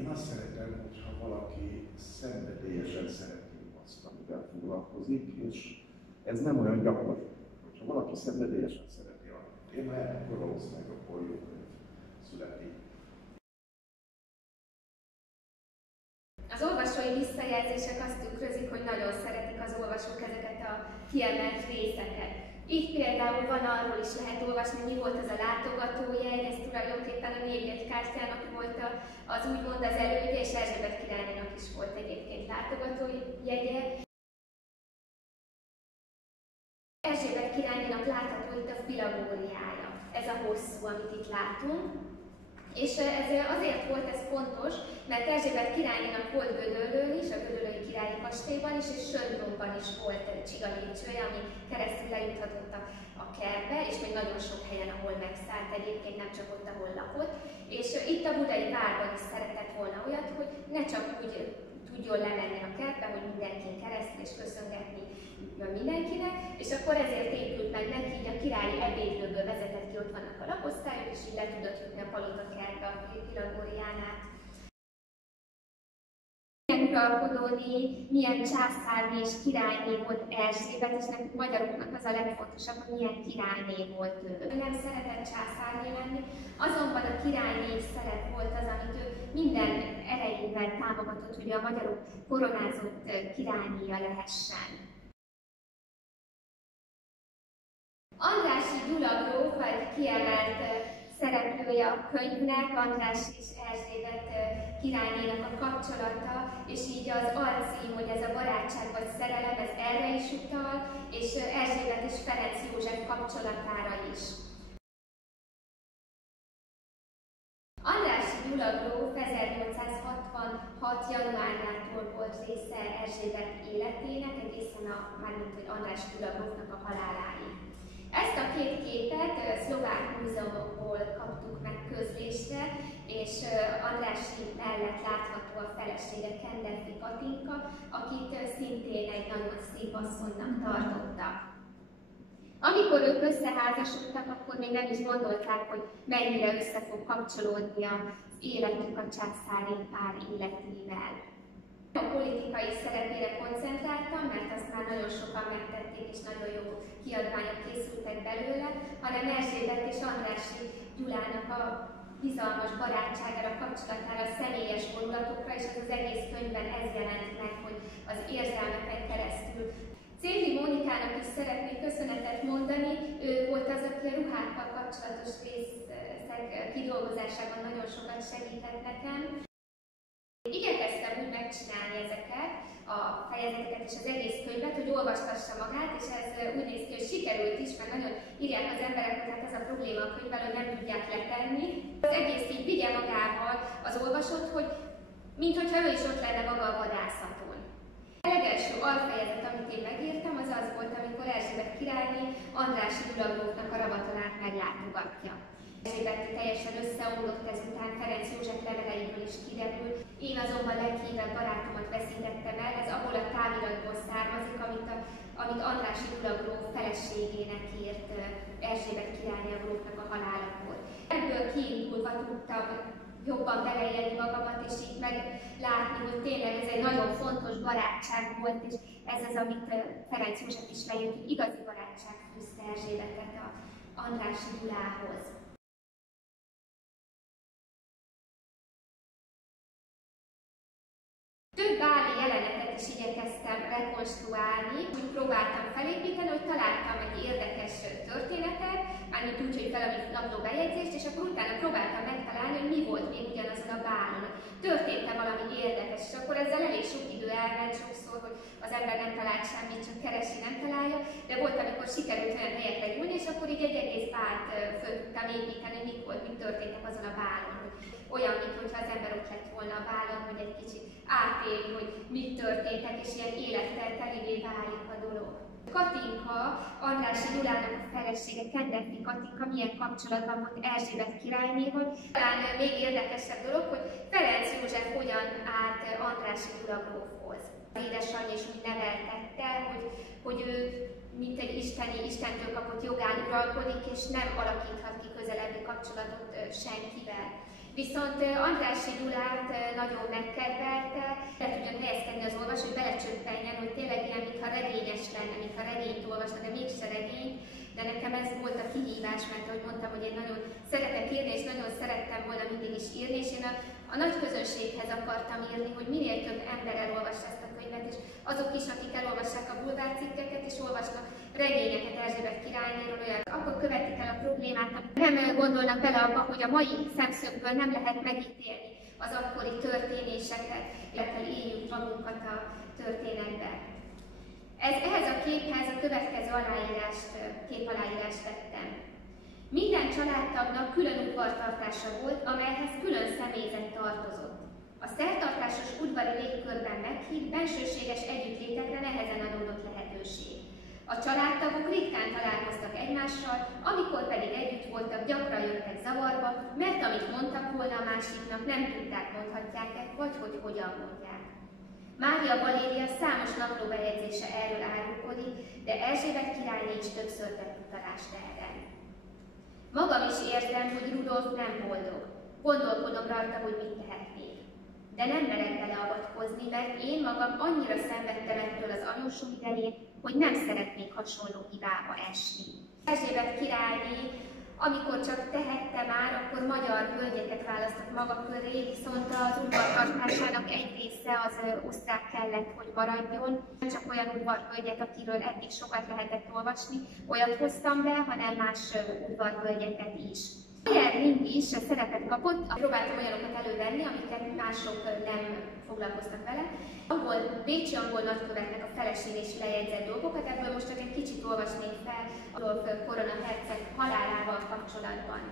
Én azt szeretem, hogyha valaki szenvedélyesen szereti azt, amivel foglalkozik, és ez nem olyan gyakori. Ha valaki szenvedélyesen szereti a témáját, akkor valószínűleg akkor jó könyv születik. Az olvasói visszajelzések azt tükrözik, hogy nagyon szeretik az olvasók ezeket a kiemelt részeket. Így például van, arról is lehet olvasni, mi volt az a látogatójegy, ez tulajdonképpen a névjegykártyának volt az úgymond az elődje, és Erzsébet királynak is volt egyébként látogatójegye. Erzsébet királynak látható itt a filagóriája, ez a hosszú, amit itt látunk. És ez azért volt ez fontos, mert Erzsébet királynak volt Gödöllőn is, a gödöllői királyi kastélyban is, és Sönnyonban is volt csigalépcsője, ami keresztül lejuthatott a kertbe, és még nagyon sok helyen, ahol megszállt egyébként, nem csak ott, ahol lakott. És itt a budai várban is szeretett volna olyat, hogy ne csak úgy tudjon lemenni a kertbe, hogy mindenkin keresztül és köszöngetni mindenkinek, és akkor ezért épült meg neki, így a királyi ebédlőből vezetett ki, ott vannak a lakosztályok, és így le tudott jutni a palota kertbe a filagórián át. Milyen uralkodóné, milyen császárné és királyné volt Erzsébet, és nekünk magyaroknak az a legfontosabb, hogy milyen királyné volt ő. Ő nem szeretett császárné lenni, azonban a királyné szerep volt az, amit ő minden erejével támogatott, hogy a magyarok koronázott királynéja lehessen. Andrássy Gyula gróf egy kiemelt szereplője a könyvnek, András és Erzsébet királynénak a kapcsolata, és így az alcím, hogy ez a barátság vagy szerelem, ez erre is utal, és Erzsébet és Ferenc József kapcsolatára is. Andrássy Gyula gróf 1866. januárjától volt része Erzsébet életének, egészen mármint hogy Andrássy Gyula grófnak a haláláig. Ezt a két képet szlovák múzeumokból kaptuk meg közlésre, és Andrássy mellett látható a felesége, Kenderfi Katinka, akit szintén egy nagyon szép asszonynak tartottak. Amikor ők összeházasodtak, akkor még nem is gondolták, hogy mennyire össze fog kapcsolódni az életük a császári pár életével. A politikai szerepére koncentráltam, mert azt már nagyon sokan megtették, és nagyon jó kiadványok készültek belőle, hanem Erzsébet és Andrássy Gyulának a bizalmas barátságára, kapcsolatára, személyes vonulatokra, és az egész könyvben ez jelent meg, hogy az érzelmeken keresztül. Céli Mónikának is szeretnék köszönetet mondani, ő volt az, aki a ruhákkal kapcsolatos részek kidolgozásában nagyon sokat segített nekem. Igyekeztem úgy megcsinálni ezeket a fejezeteket és az egész könyvet, hogy olvastassa magát, és ez úgy néz ki, hogy sikerült is, mert nagyon írják az emberek, hogy hát ez a probléma a könyvvel, hogy nem tudják letenni. Az egész így vigye magával az olvasót, hogy minthogyha ő is ott lenne maga a vadászaton. A legelső alfejezet, amit én megírtam, az az volt, amikor Erzsébet királyné Andrássy Gyula grófnak a ravatalát meglátogatja. Erzsébet teljesen összeomlott ezután, Ferenc József leveleiből is kiderül. Én azonban leghívebb barátomat veszítettem el, ez abból a táviratból származik, amit Andrássy Gyula gróf feleségének írt Erzsébet királyné a grófnak a halálakor. Ebből kiindulva tudtam jobban beleélni magamat, és így meglátni, hogy tényleg ez egy nagyon fontos barátság volt, és ez az, amit Ferenc József is leírt, hogy igazi barátság fűzte Erzsébetet a Andrássy Gyulához. Több báli jelenetet is igyekeztem rekonstruálni, úgy próbáltam felépíteni, hogy találtam egy érdekes történetet, mármint úgy, hogy valami napló bejegyzést, és akkor utána próbáltam megtalálni, hogy mi volt még ugyanazon a bálon. Történt-e valami érdekes, és akkor ezzel elég sok idő elment sokszor, hogy az ember nem talált semmit, csak keresi, nem találja, de volt, amikor sikerült olyan helyekre gyújni, és akkor így egy egész bált föl tudtam építeni, hogy mi történtek azon a bálon. Olyan, mintha az ember ott lett volna a bálon, hogy egy kicsit átéli, hogy mit történtek, és ilyen élettel telivé válik a dolog. Katinka, Andrássy Gyulának a felesége, Kenderfi Katinka milyen kapcsolatban volt Erzsébet királynéval. Talán még érdekesebb dolog, hogy Ferenc József hogyan állt Andrássy Gyula grófhoz. Az édesanyja is úgy neveltette, hogy ő mint egy Istentől kapott jogán uralkodik, és nem alakíthat ki közelebbi kapcsolatot senkivel. Viszont Andrássy Gyulát nagyon megkedvelte, le tudjon helyezkedni az olvasó, hogy belecsöppenjen, hogy tényleg ilyen, mintha regényes lenne, mintha regényt olvasna, de mégse regény. De nekem ez volt a kihívás, mert ahogy mondtam, hogy én nagyon szeretek írni, és nagyon szerettem volna mindig is írni, és én a nagy közönséghez akartam írni, hogy minél több ember elolvassa ezt a könyvet, és azok is, akik elolvassák a bulvárcikkeket, és olvasnak regényeket Erzsébet királynéről, olyan, akkor követik el a problémát, nem gondolnak bele abba, hogy a mai szemszögből nem lehet megítélni az akkori történéseket, illetve éljük magunkat a történetbe. Ehhez a képhez a következő képaláírást tettem. Minden családtagnak külön udvartartása volt, amelyhez külön személyzet tartozott. A szertartásos udvari légkörben meghitt, bensőséges együttlétekre nehezen adódott lehetőség. A családtagok ritkán találkoztak egymással, amikor pedig együtt voltak, gyakran jöttek zavarba, mert amit mondtak volna a másiknak, nem tudták, mondhatják-e, vagy hogy hogyan mondják. Mária Valéria számos naplóbejegyzése erről árulkodik, de Erzsébet királyné is többször tett utalást erre. Magam is érzem, hogy Rudolf nem boldog. Gondolkodom rajta, hogy mit tehetnék. De nem merek beleavatkozni, mert én magam annyira szenvedtem ettől az anyósom idején, hogy nem szeretnék hasonló hibába esni. Erzsébet királyné, amikor csak tehette már, akkor magyar hölgyeket választott maga köré, viszont az udvartartásának egy része az osztrák kellett, hogy maradjon. Nem csak olyan udvarhölgyet, akiről eddig sokat lehetett olvasni, olyat hoztam be, hanem más udvarhölgyeket is. Meyerling is szerepet kapott, próbáltam olyanokat elővenni, amiket mások nem foglalkoztak vele. Bécsi angol nagykövetnek a feleség és lejegyzett dolgokat, ebből most csak egy kicsit olvasnék fel Adolf Korona herceg halálával kapcsolatban.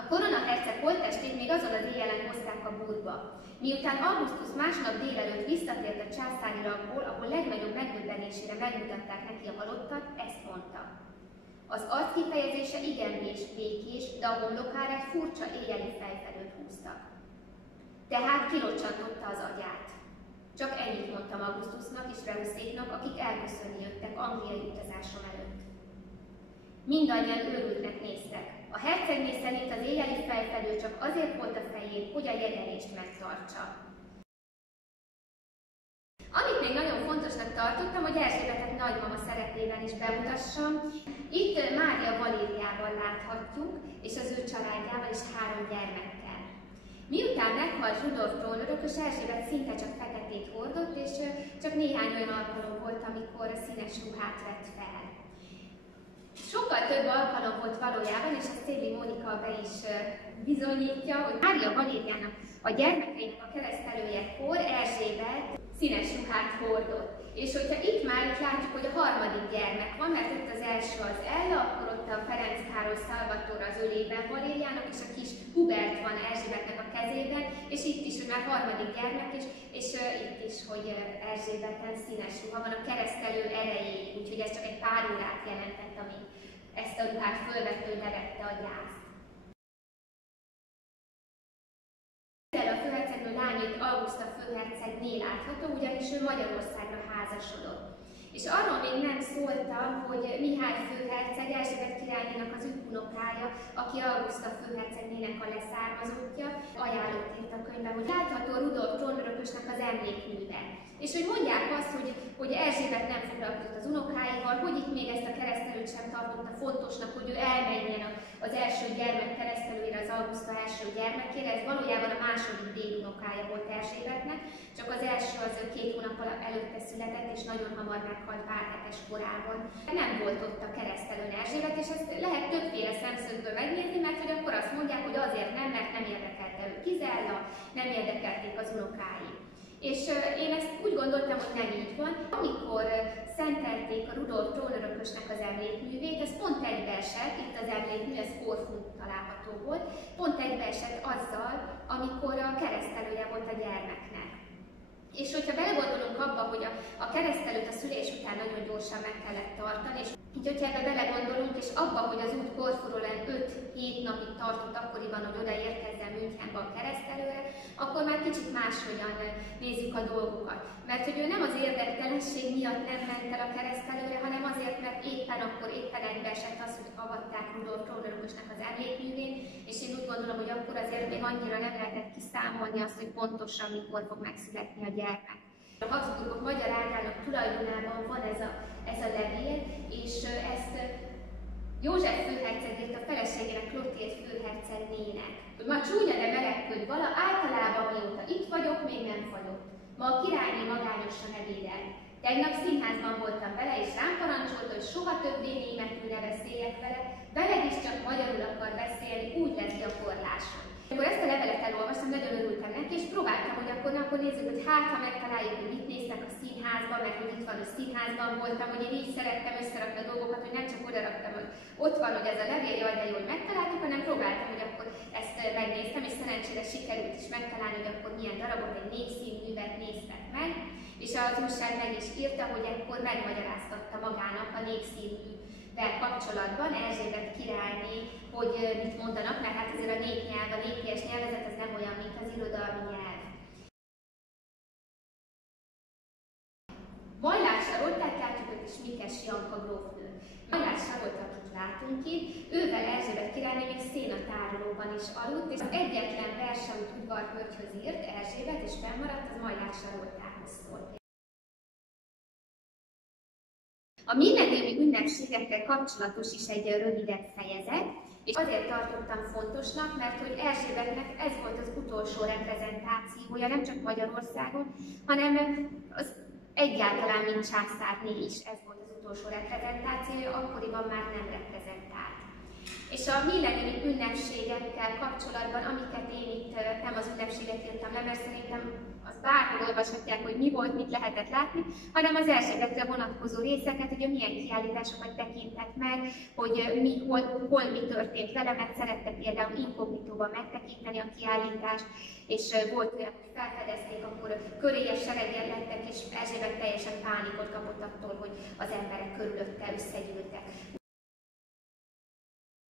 A Korona herceg holttestét még azon az éjjelen hozták a Burgba. Miután Augustus másnap délelőtt visszatért a császári rangból, ahol legnagyobb megdöbbenésére megmutatták neki a halottat, ezt mondta. Az arckifejezése igen békés, de a homlokára egy furcsa éjjeli fejfedőt húztak. Tehát kilocsantotta az agyát. Csak ennyit mondtam Augustusnak és Reuszéknak, akik elköszönni jöttek angliai utazásom előtt. Mindannyian őrültnek néztek. A hercegné szerint az éjjeli fejfedő csak azért volt a fején, hogy a jegerést megtartsa. Amit még nagyon fontosnak tartottam, hogy Erzsébetet nagymama szerepében is bemutassam. Itt Mária Valériával láthatjuk, és az ő családjával és 3 gyermekkel. Miután meghalt Rudolf trónörökös, Erzsébet szinte csak feketét hordott, és csak néhány olyan alkalom volt, amikor színes ruhát vett fel. Sokkal több alkalom volt valójában, és ezt Széli Mónika be is bizonyítja, hogy Mária Valériának a gyermekeinek a keresztelőjekor Erzsébet színes ruhát hordott. És hogyha itt már látjuk, hogy a 3. gyermek van, mert itt az első az Ella, akkor ott a Ferenc Károly Salvator az ölében Valériának, és a kis Hubert van Erzsébetnek a kezében, és itt is, hogy már 3. gyermek, és itt is, hogy Erzsébeten színes ruha van a keresztelő erejéig, úgyhogy ez csak egy pár órát jelentett, amíg ezt a ruhát fölvette, hogy levette a gyászt. A főhercegnő lányét Auguszta főhercegné látható, ugyanis ő Magyarországra házasodott. És arról még nem szóltam, hogy Mihály főherceg Erzsébet királynénak az unokája, aki Auguszta főhercegnének a leszármazottja, ajánlott írt a könyvben, hogy látható Rudolf trónörökösnek az emlékműve. És hogy mondják azt, hogy Erzsébet nem foglalkozott az unokáival, hogy itt még ezt a keresztelőt sem tartotta fontosnak, hogy ő elmenjen az első gyermek keresztelőjére, az Auguszta első gyermekére. Ez valójában a 2. dédunokája volt Erzsébetnek, csak az első az 2 hónappal előtte született, és nagyon hamar meghalt pár hetes korában. Nem volt ott a keresztelőn Erzsébet, és ezt lehet többféle szemszögből megnézni, mert hogy akkor azt mondják, hogy azért nem, mert nem érdekelte ő Gizella, nem érdekelték az unokái. És én ezt úgy gondoltam, hogy nem így van. Amikor szentelték a Rudolf trónörökösnek az emlékművét, ez pont egybeesett, itt az emlékmű, ez Korfun található volt, pont egybeesett azzal, amikor a keresztelője volt a gyermeknek. És hogyha belegondolunk abba, hogy a keresztelőt a szülés után nagyon gyorsan meg kellett tartani, és így, hogyha ebbe belegondolunk, és abba, hogy az út Korfuról 5-7 napig tartott akkoriban, hogy odaérkezzen Münchenbe a keresztelőre, akkor már kicsit máshogyan nézzük a dolgokat. Mert hogy ő nem az érdektelenség miatt nem ment el a kereszt előre, hanem azért, mert éppen egybeesett az, hogy avatták Rudolf trónörökösnek az emlékművén, és én úgy gondolom, hogy akkor azért még annyira nem lehetett kiszámolni azt, hogy pontosan mikor fog megszületni a gyermek. A Habsburgok magyar ágának tulajdonában van ez a levél, és ezt József főherceg írt a feleségének, Klotild főhercegnének. Ma csúnya, de melegköd vala, általában mióta itt vagyok, még nem fagyott. Ma a királyné magányosan ebédel. Tegnap színházban voltam vele, és rám parancsolta, hogy soha többé németül ne beszéljek vele, veled is csak magyarul akar beszélni, úgy lesz gyakorláson. Akkor ezt a levelet elolvastam, nagyon örültem neki, és próbáltam, hogy akkor nézzük, hogy ha megtaláljuk, hogy mit néznek a színházban, meg hogy itt van, hogy színházban voltam, hogy én így szerettem összerakni a dolgokat, hogy nem csak oda raktam, hogy ott van, hogy ez a levél, jaj, de jó, hogy megtaláltuk, hanem próbáltam, hogy akkor ezt megnéztem, és szerencsére sikerült is megtalálni, hogy akkor milyen darabot, egy népszínművet néztek meg, és az újság meg is írta, hogy akkor megmagyaráztatta magának a népszínművel kapcsolatban Erzsébet királyné, hogy mit mondanak, mert hát azért a népnyelv, a népies nyelvezet az nem olyan, mint az irodalmi nyelv. Majlás Saroltát látjuk, őt is Mikes Janka grófnő. Majlás Sarolta, akit látunk itt, ővel Erzsébet királyné még szénatárolóban is aludt, és az egyetlen vers, amit udvarhölgyhöz írt Erzsébet, és fennmaradt, az Majlás Saroltához szólt. A milleniumi ünnepségekkel kapcsolatos is egy rövidebb fejezet, és azért tartottam fontosnak, mert hogy Erzsébetnek ez volt az utolsó reprezentációja, nem csak Magyarországon, hanem az egyáltalán mint császárné is ez volt az utolsó reprezentációja, akkoriban már nem reprezentált. És a milleniumi ünnepségekkel kapcsolatban, amiket én itt nem az ünnepséget írtam le, mert szerintem az bárhol olvashatják, hogy mi volt, mit lehetett látni, hanem az Erzsébetre vonatkozó részeket, hogy milyen kiállításokat tekintett meg, hogy hol mi történt vele, mert szerette például inkognitóban megtekinteni a kiállítást, és volt olyan, hogy felfedezték, akkor körélyes sereggel lettek, és Erzsébet teljesen pánikot kapott attól, hogy az emberek körülötte összegyűltek.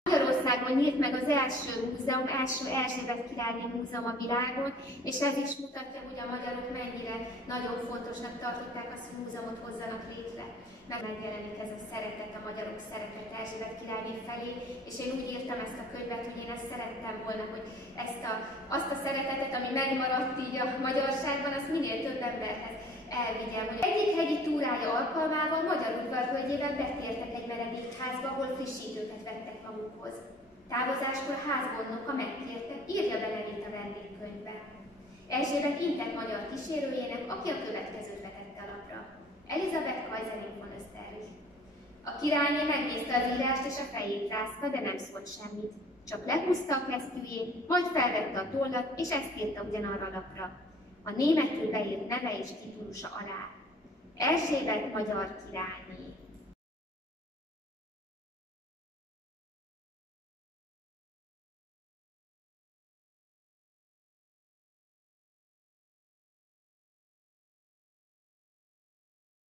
Magyarországon nyílt meg az első múzeum, első Erzsébet királyné múzeum a világon, és ez is mutatja, hogy a magyarok mennyire nagyon fontosnak tartották azt, hogy múzeumot hozzanak létre. Megjelenik ez a szeretet, a magyarok szeretet Erzsébet királyné felé, és én úgy írtam ezt a könyvet, hogy én ezt szerettem volna, hogy azt a szeretetet, ami megmaradt így a magyarságban, azt minél több emberhez elvigyem. Egyik hegyi túrája alkalmával magyar udvarhölgyével betértek egy menedékházba, ahol frissítőket vettek magukhoz. Távozáskor a házgondnoka megkérte, írja bele mint a vendégkönyvbe. Erzsébet intett magyar kísérőjének, aki a következőt vetette a lapra. Elizabeth Kaiserin von Österreich. A királyné megnézte az írást, és a fejét rázta, de nem szólt semmit. Csak lehúzta a kesztyűjén, majd felvette a tollat, és ezt írta ugyanarra a lapra. A németül beírt neve és titulusa alá. Erzsébet magyar királyné.